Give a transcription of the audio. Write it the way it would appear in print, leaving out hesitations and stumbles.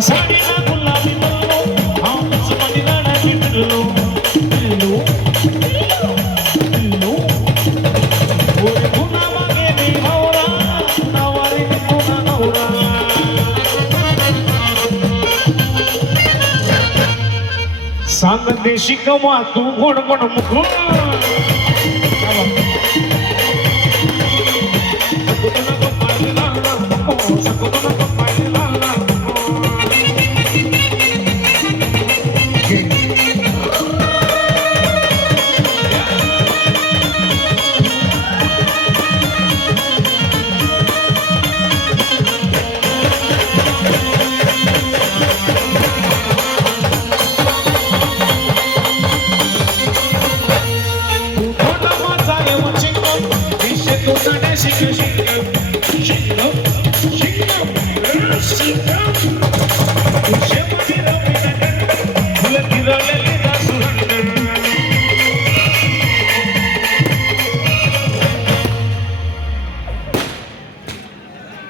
साडीला गुलाबी बनलो आमच मडीला पिटलो पिल्लू पिल्लू ओरे पुन्हा मागे मी नवरा नवारी पुन्हा नवरा सांग देशी कवा तू गोड गोड मुख Shake it up, shake it up, shake it up.